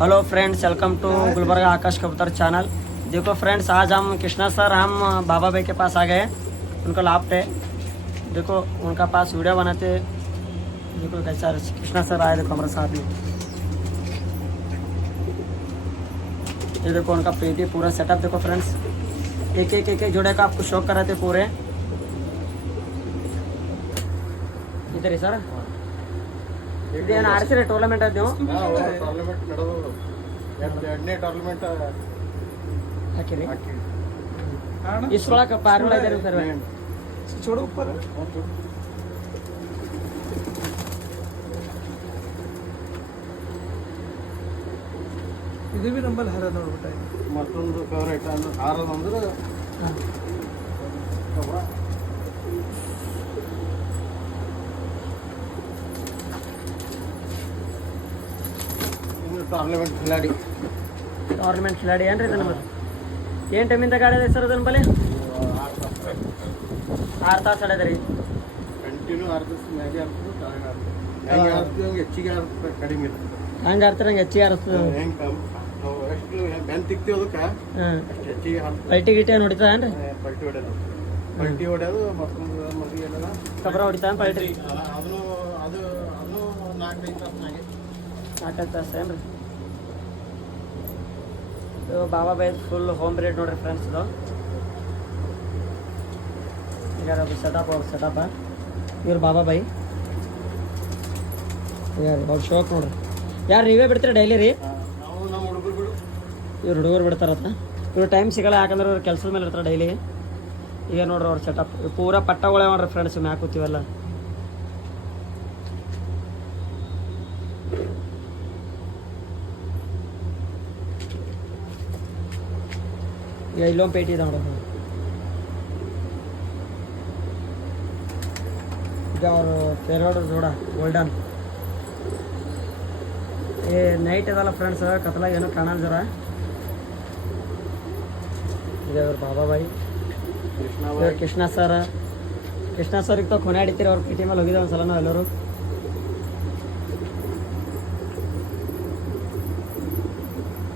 Hello friends, welcome to Gulbarga Aakash Kabutar channel. देखो friends, आज हम कृष्णा सर हम बाबा भाई के पास आ गए। उनका लाफ्ट है, देखो उनका पास वीडियो बनाते। देखो कैसा कृष्णा सर आए, देखो हमारे साथ में। ये देखो उनका पेटी पूरा सेटअप देखो फ्रेंड्स। एक एक जोड़े का आपको शौक कराते पूरे। इधर ही सर ಇದೇನು ಆಡ್ಸಿರ ಟೂರ್ನಮೆಂಟ್ ಅದು ನೀವು ಟೂರ್ನಮೆಂಟ್ ನಡೆದು ಎರಡನೇ ಟೂರ್ನಮೆಂಟ್ ಹಾಕಿರಿ ಇಷ್ಟೊಳಗೆ ಪಾರ್ಗಳ ಇದ್ದಾರೆ ಸರ್ छोड़ो ऊपर ಇದು ಬಿ ನಂಬಲ್ ಹರ ನೋಡ್ಬಿಟ್ಟ ಮತ್ತೊಂದು ಫೇವರೇಟ್ ಅಂದ್ರೆ ಹಾರದ ಅಂದ್ರೆ ಟೂರ್ನಮೆಂಟ್ ಖಿಲಾಡಿ ಏನ್ರಿ ಇದು ನಮ್ಮದು? ಏನು ಟೈಮಿಂದ ಗಾಡಿ ಇದೆ ಸರ್ ಅದನ್ನ ಬಲ್ಲಿ? 6 ತಾಸು ಆಡೋದು ರೀ ಕಂಟಿನ್ಯೂ 6 ತಾಸು ಮ್ಯಾಗೆ ಹೆಚ್ಚಿಗೆ ಕಡಿಮೆ ಹಂಗೆ ಆಡ್ತಾರೆ, ಹಂಗೆ ಹೆಚ್ಚಿಗೆ ಆರಿಸ್ತದೆ. ಹೆಂಗೆ ನಾವು ಎಷ್ಟು ಬೆನ್ ತಿಕ್ತೀವಿ ಅದಕ್ಕೆ ಅಷ್ಟು ಹೆಚ್ಚಿಗೆ ಪಲ್ಟಿ ಗಿಟಿ ಏನು ಹೊಡಿತದ ಏನ್ರಿ? ಪಲ್ಟಿ ಹೊಡೆಯೋದು ಮತ್ತೊಂದು ಮದುವೆ ಎಲ್ಲ ಕಬ್ರ ಹೊಡಿತಾನೆ ಪಲ್ಟಿ. ಅದನ್ನು 4-5 ತಾಸಿನಾಗೆ 4 ತಾಸು ಏನ್ರಿ? ಇದು ಬಾಬಾ ಬೈ ಫುಲ್ ಹೋಮ್ ಬ್ರೀಡ್ ನೋಡ್ರಿ ಫ್ರೆಂಡ್ಸ್. ಇದು ಈಗ ಸೆಟಪ್ ಇವ್ರು ಬಾಬಾ ಬೈ ಯಾರು ಅವ್ರ ಶೋಕ್ ನೋಡ್ರಿ. ಯಾರು ನೀವೇ ಬಿಡ್ತೀರಿ ಡೈಲಿ ರೀ? ನಾವು ನಮ್ಮ ಹುಡುಗರು ಬಿಡು ಇವ್ರು ಹುಡುಗರು ಬಿಡ್ತಾರತ್ತ. ಇವ್ರು ಟೈಮ್ ಸಿಗಲ್ಲ, ಯಾಕಂದ್ರೆ ಇವ್ರು ಕೆಲಸದ ಮೇಲೆ ಇರ್ತಾರೆ ಡೈಲಿ. ಈಗ ನೋಡ್ರಿ ಅವ್ರ ಸೆಟಪ್ ಪೂರಾ ಪಟ್ಟಗಳೇ ನೋಡ್ರಿ ಫ್ರೆಂಡ್ಸ್. ಮ್ಯಾಕ್ ಕೂತೀವಲ್ಲ ಈಗ ಇಲ್ಲೊಂದು ಪೇಟಿ ಇದೆ ನೋಡೋದು. ಈಗ ಅವರು ಫೇರ್ವಾಡ್ ಜೋಡ ಗೋಲ್ಡನ್ ಏ ನೈಟ್ ಇದಲ್ಲ ಫ್ರೆಂಡ್ಸ್, ಕತ್ಲಾಗ ಏನೋ ಕಾಣಲ್ಲ ಜರ. ಇದೆ ಅವ್ರ ಬಾಬಾ ಬಾಯಿ ಕೃಷ್ಣ ಸರ್. ಕೃಷ್ಣ ಸರ್ಗೆ ಕೊನೆ ಹಿಡಿತೀರಿ ಅವ್ರ ಪೇಟಿ ಮೇಲೆ ಹೋಗಿದ್ದೆ ಒಂದ್ಸಲ ಎಲ್ಲರೂ.